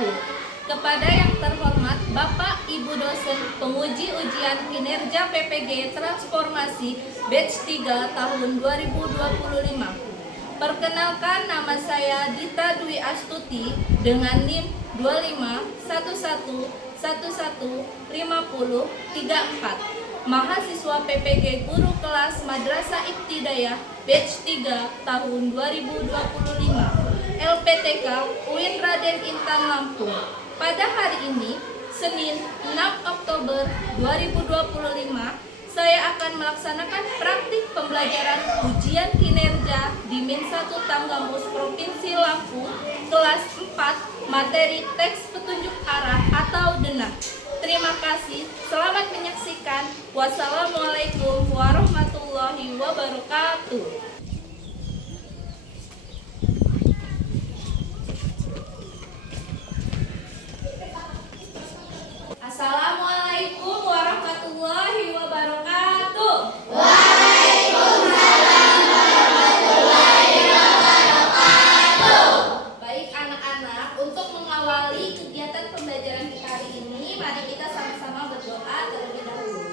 wabarakatuh. Kepada yang terhormat Bapak Ibu dosen penguji ujian kinerja PPG Transformasi Batch 3 tahun 2025. Perkenalkan, nama saya Dita Dwi Astuti dengan NIM 2511115034, mahasiswa PPG Guru Kelas Madrasah Ibtidaiyah Batch 3 tahun 2025, LPTK UIN Raden Intan Lampung. Pada hari ini, Senin 6 Oktober 2025, saya akan melaksanakan praktik pembelajaran ujian kinerja di Min 1 Tanggamus Provinsi Lampung, kelas 4, materi teks petunjuk arah atau denah. Terima kasih, selamat menyaksikan. Wassalamualaikum warahmatullahi wabarakatuh. Assalamualaikum warahmatullahi wabarakatuh. Waalaikumsalam warahmatullahi wabarakatuh. Baik anak-anak, untuk mengawali kegiatan pembelajaran kita hari ini, mari kita sama-sama berdoa terlebih dahulu.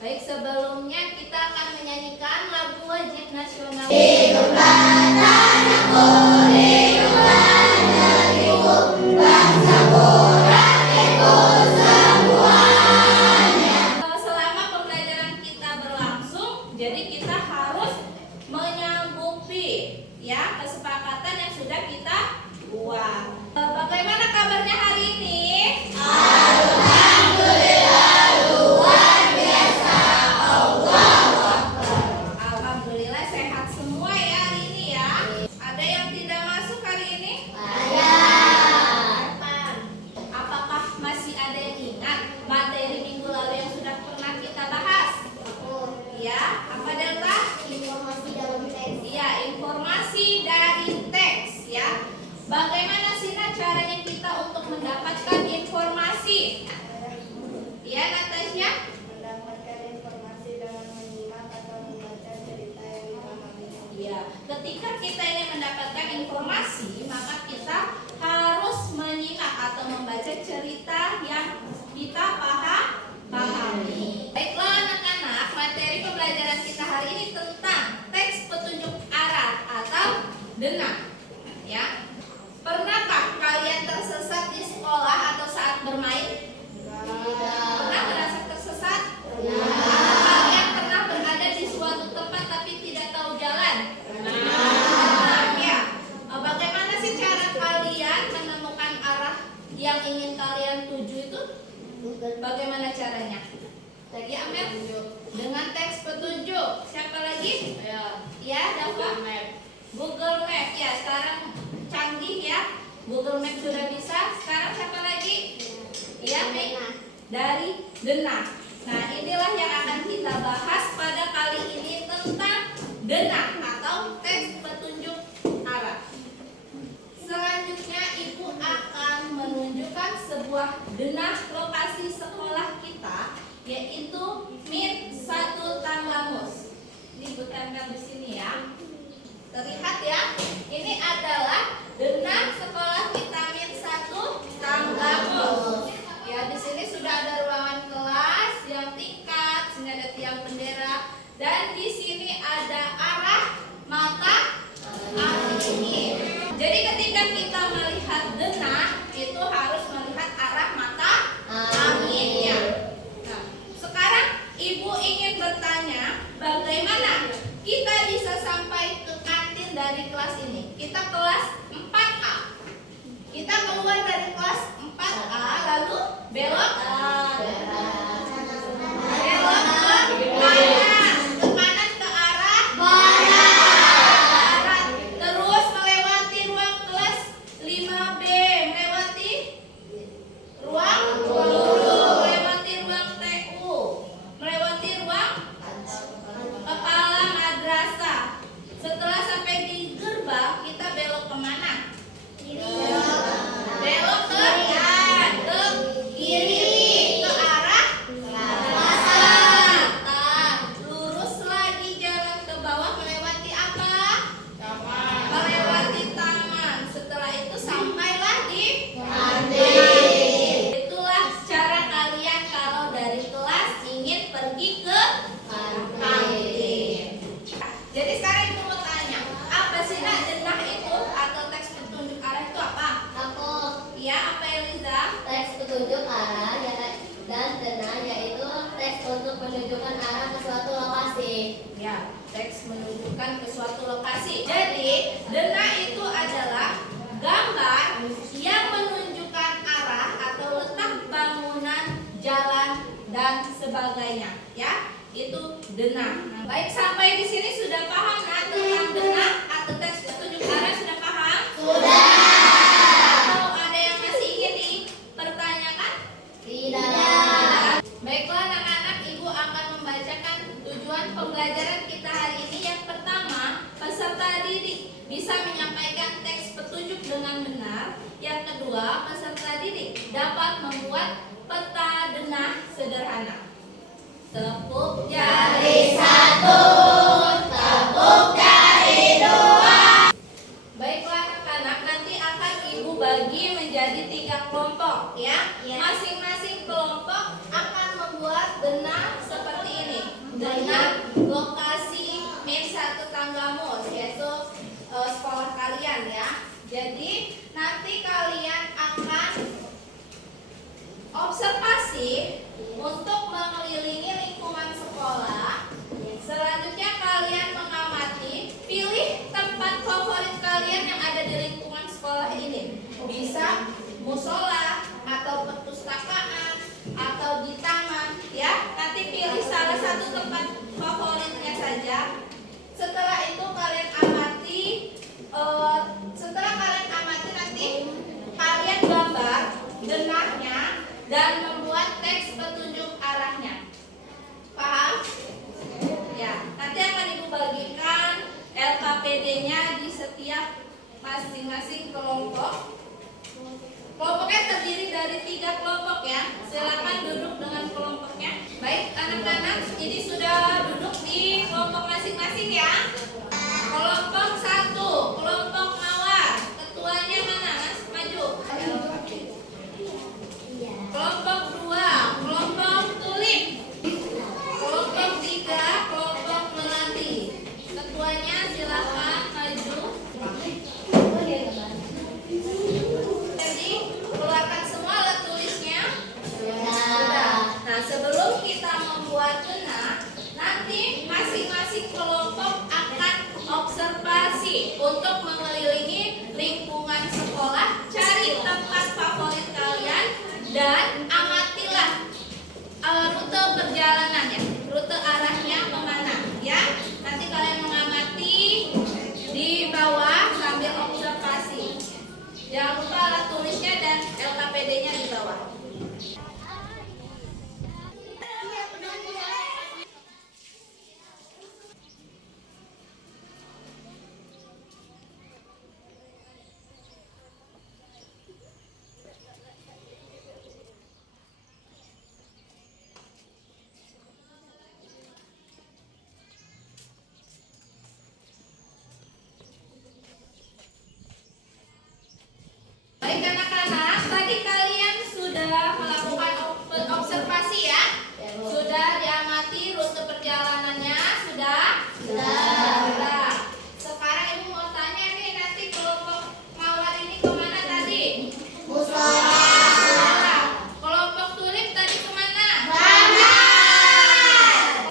Baik, sebelumnya kita akan menyanyikan lagu wajib nasional. Hiduplah tanahku, hiduplah negeriku, bangsaku, rakyatku semuanya. Selama pembelajaran kita berlangsung, jadi kita harus menyanggupi ya kesepakatan yang sudah kita buat. Bagaimana kabarnya hari ini? Alhamdulillah luar biasa. Allahu Akbar. Alhamdulillah sehat semua ya hari ini ya. Ada yang tidak masuk hari ini? Ada. Apakah masih ada yang ingat materi minggu lalu yang sudah pernah kita bahas? Ya, apa adalah? Informasi dalam teks. Iya, informasi dari teks ya. Bagaimana sih caranya kita untuk mendapatkan informasi? Ya, Natasha? Mendapatkan informasi dengan menyimak atau membaca cerita yang dipahami. Iya, ketika kita ingin mendapatkan informasi, maka kita harus menyimak atau membaca cerita yang kita pahami. Baiklah anak-anak, materi pembelajaran kita hari ini tentang teks petunjuk arah atau denah. Ya. Pernahkah kalian tersesat di sekolah atau saat bermain? Pernah merasa tersesat? Atau kalian pernah berada di suatu tempat tapi tidak tahu jalan? Pernah, ya. Bagaimana sih cara kalian menemukan arah yang ingin kalian tuju itu? Bagaimana caranya? Lagi Amel? Dengan teks petunjuk. Siapa lagi? Ya, Dava? Google Map. Ya, sekarang canggih ya. Google Map sudah bisa. Sekarang siapa lagi? Ya, dari denah. Nah, inilah yang akan kita bahas pada kali ini tentang denah atau teks petunjuk arah. Selanjutnya Ibu akan menunjukkan sebuah denah lokasi sekolah kita, yaitu Min 1 Tanggamus. Ini Ibu tempel di sini ya. Terlihat ya, ini adalah denah sekolah kita Min 1 Tanggamus. Ya, di sini sudah ada ruangan kelas yang tingkat, sini ada tiang bendera, dan di sini ada arah mata angin. Jadi ketika kita melihat denah, itu harus melihat arah mata anginnya. Nah, sekarang Ibu ingin bertanya, bagaimana kita bisa sampai ke kantin dari kelas ini? Kita kelas 4A. Kita keluar dari kelas 4A, lalu belok ke kanan. Ke kanan ke arah barat. Terus melewati ruang kelas 5B, melewati ruang guru, melewati ruang TU, melewati ruang kepala madrasah. Setelah sampai di gerbang, kita belok kemana? menunjukkan ke suatu lokasi. Jadi, denah itu adalah gambar yang menunjukkan arah atau letak bangunan, jalan, dan sebagainya. Ya, itu denah. Nah, baik, sampai di sini sudah paham tentang denah atau teks petunjuk arah, sudah paham? Sudah. Atau ada yang masih ingin dipertanyakan? Tidak. Baiklah anak-anak, Ibu akan membacakan tujuan pembelajaran kita hari ini. Yang pertama, peserta didik bisa menyampaikan teks petunjuk dengan benar. Yang kedua, peserta didik dapat membuat peta denah sederhana. Tepuk jari satu, tepuk jari dua. Baiklah anak-anak, nanti akan Ibu bagi menjadi 3 kelompok ya. Masing-masing kelompok akan membuat denah seperti ini. Denah lokasi Mesa Tetanggamu, yaitu sekolah kalian ya. Jadi nanti kalian akan observasi untuk mengelilingi lingkungan sekolah. Selanjutnya kalian mengamati, pilih tempat favorit kalian yang ada di lingkungan sekolah ini. Bisa musola atau perpustakaan atau di taman ya. Nanti pilih salah satu tempat favoritnya saja. Setelah itu kalian amati, nanti kalian gambar denahnya dan membuat teks petunjuk arahnya. Paham? Ya, nanti akan Ibu bagikan LKPD-nya di setiap masing-masing kelompok. Kelompoknya terdiri dari 3 kelompok ya. Silakan duduk dengan kelompoknya. Baik anak-anak, ini sudah duduk di kelompok masing-masing ya. Kelompok 1, kelompok mawar. Ketuanya mana? Mas, maju. Kelompok 2, kelompok tulip. Kelompok 3, kelompok melati. Ketuanya silakan maju. Jadi keluarkan semua alat tulisnya. Sudah. Nah, sebelum kita membuat denah, nanti masing-masing kelompok akan observasi untuk mengelilingi lingkungan sekolah, cari tempat favorit kalian dan amatilah rute perjalanannya, rute arahnya kemana ya. Nanti kalian mengamati di bawah sambil observasi. Jangan lupa alat tulisnya dan LKPD-nya di bawah. Baik anak-anak, tadi kalian sudah melakukan observasi ya? Sudah diamati rute perjalanannya? Sudah? Sudah. Sekarang Ibu mau tanya nih, nanti kelompok mawar ini kemana tadi? Musola. Kelompok tulip tadi kemana?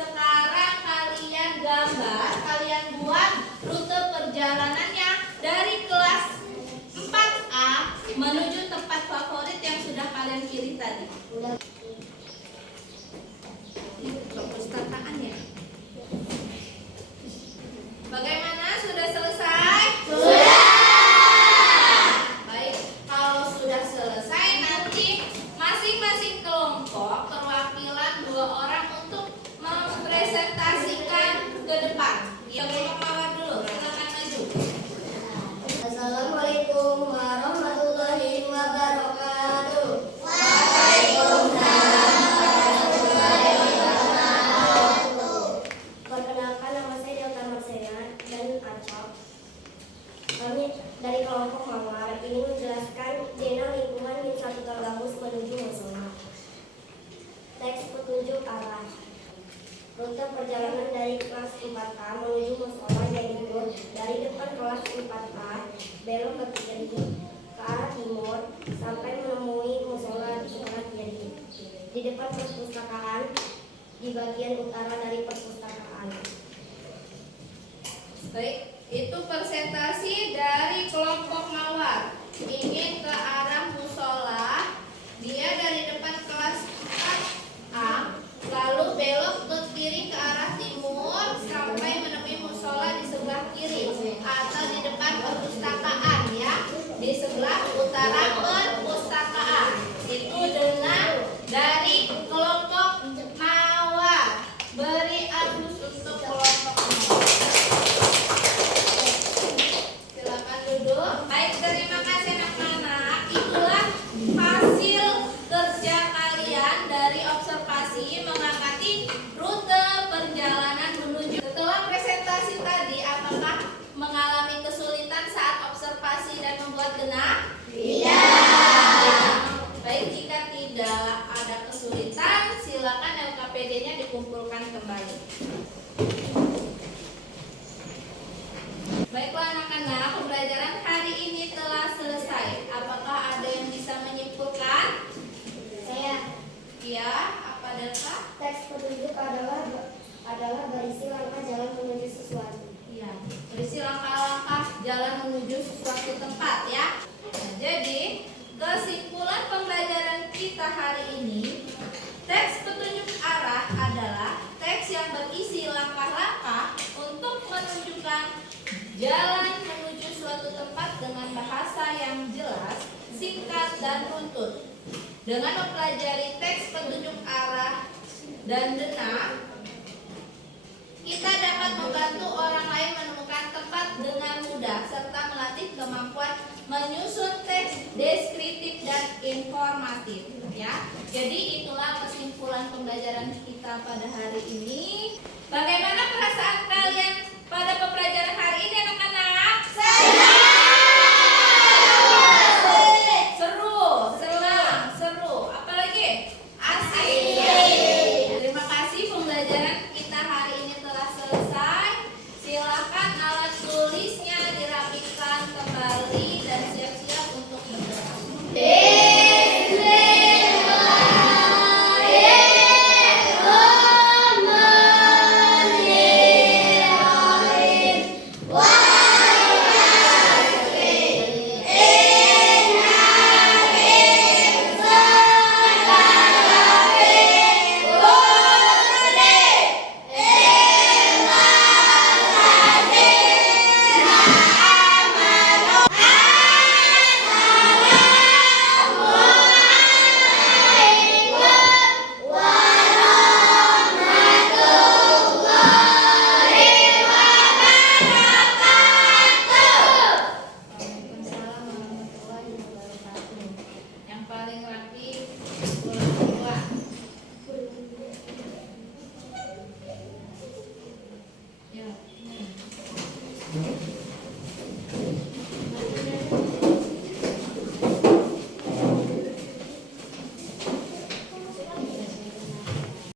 Sekarang kalian gambar, kalian buat rute perjalanannya dari kelas 4A menuju tempat favorit yang sudah kalian pilih tadi. Perpustakaan ya. Bagaimana? Sudah selesai? Sudah. Baik, kalau sudah selesai nanti masing-masing kelompok perwakilan 2 orang untuk mempresentasikan ke depan. Ya, kelompok mawar dulu, silakan maju. Assalamualaikum warahmatullahi wabarakatuh. Perkenalkan, nama saya Delta Marsena dan Acok. Kami dari kelompok mawar ini menjelaskan denah lingkungan Mesa Tetanggamus menuju musola. Teks petunjuk arah. Rute perjalanan dari kelas 4A menuju musola yaitu dari depan kelas 4A belok ke kiri ke arah timur sampai menemui musola di sebelah kiri. Di depan perpustakaan di bagian utara dari perpustakaan. Baik, itu presentasi dari kelompok mawar. Ingin ke arah musola, dia dari depan kelas A, lalu belok ke kiri ke arah timur sampai menemui musola di sebelah kiri atau di depan perpustakaan ya, di sebelah utara perpustakaan. Itu dengar dari kelompok mawar. Beri aplaus untuk kelompok mawar. Silakan duduk. Baik, terima kasih anak-anak. Itulah hasil kerja kalian dari observasi mengangkati rute perjalanan menuju. Setelah presentasi tadi, apakah mengalami kesulitan saat observasi dan membuat genap? Tidak. Baik, jika tidak ada kesulitan, silakan LKPD-nya dikumpulkan kembali. Baiklah anak-anak, pembelajaran hari ini telah selesai. Apakah ada yang bisa menyimpulkan? Saya. Iya, apa Delta? Teks petunjuk adalah berisi langkah jalan menuju sesuatu. Iya, berisi langkah-langkah jalan menuju suatu tempat ya. Nah, jadi kesimpulan pembelajaran kita hari ini, teks petunjuk arah adalah teks yang berisi langkah-langkah untuk menunjukkan jalan menuju suatu tempat dengan bahasa yang jelas, singkat, dan runtut. Dengan mempelajari teks petunjuk arah dan denah, kita dapat membantu orang lain menemukan tempat dengan mudah serta melatih kemampuan menyusun teks deskriptif dan informatif ya. Jadi itulah kesimpulan pembelajaran kita pada hari ini. Bagaimana perasaan kalian